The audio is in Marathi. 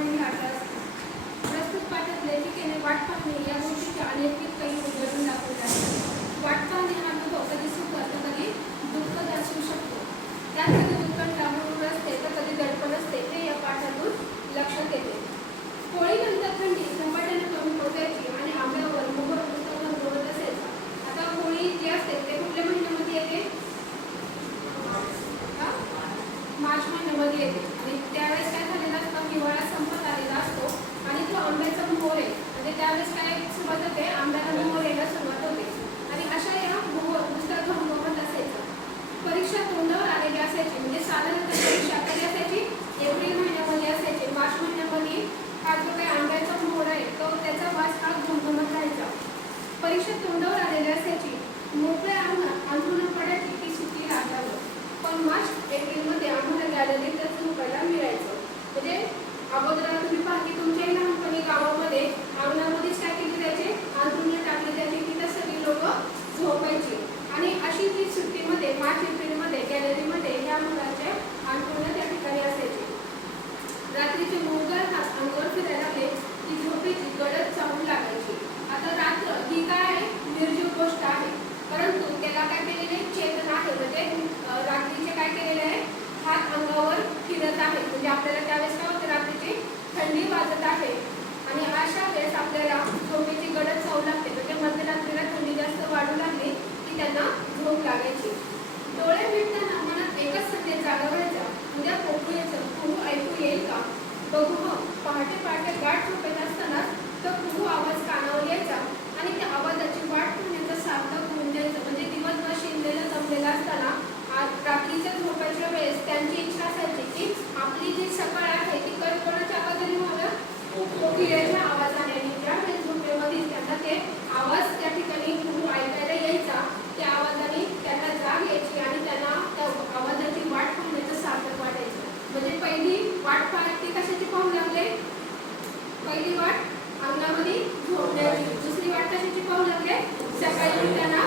महिने आठ प्रस्तुत पाठात लेखिकेने वाट पाहणे या गोष्टी काय आहे? हात अंगावर फिरत आहे. म्हणजे आपल्याला त्यावेळेस काय होते? रात्रीची थंडी वाजत आहे. आणि अशा वेळेस आपल्याला झोपेची गडद जाऊ लागते. म्हणजे मध्यरात्रीला थंडी जास्त वाढू लागली की त्यांना झोप लागायची. डोळे मिटताना मनात एकच संदेश जागा व्हायचा उद्या पोकू यायचं. पोहू ऐकू येईल का? बघू मग. पहाटे पहाटे गाठ झोपेत किड्याच्या आवाजाने आणि ज्यावेळेस झोपेमध्ये त्यांना ते आवाज त्या ठिकाणी ऐकायला यायचा त्या आवाजाने त्यांना जाग यायची आणि त्यांना त्या आवाजाची वाट पाहण्याचं सार्थक वाटायचं. म्हणजे पहिली वाट पाह ते कशाची पाहू लागले? पहिली वाट अंगामध्ये झोपण्याची दुसरी वाट कशाची पाहू लागले? सकाळी त्यांना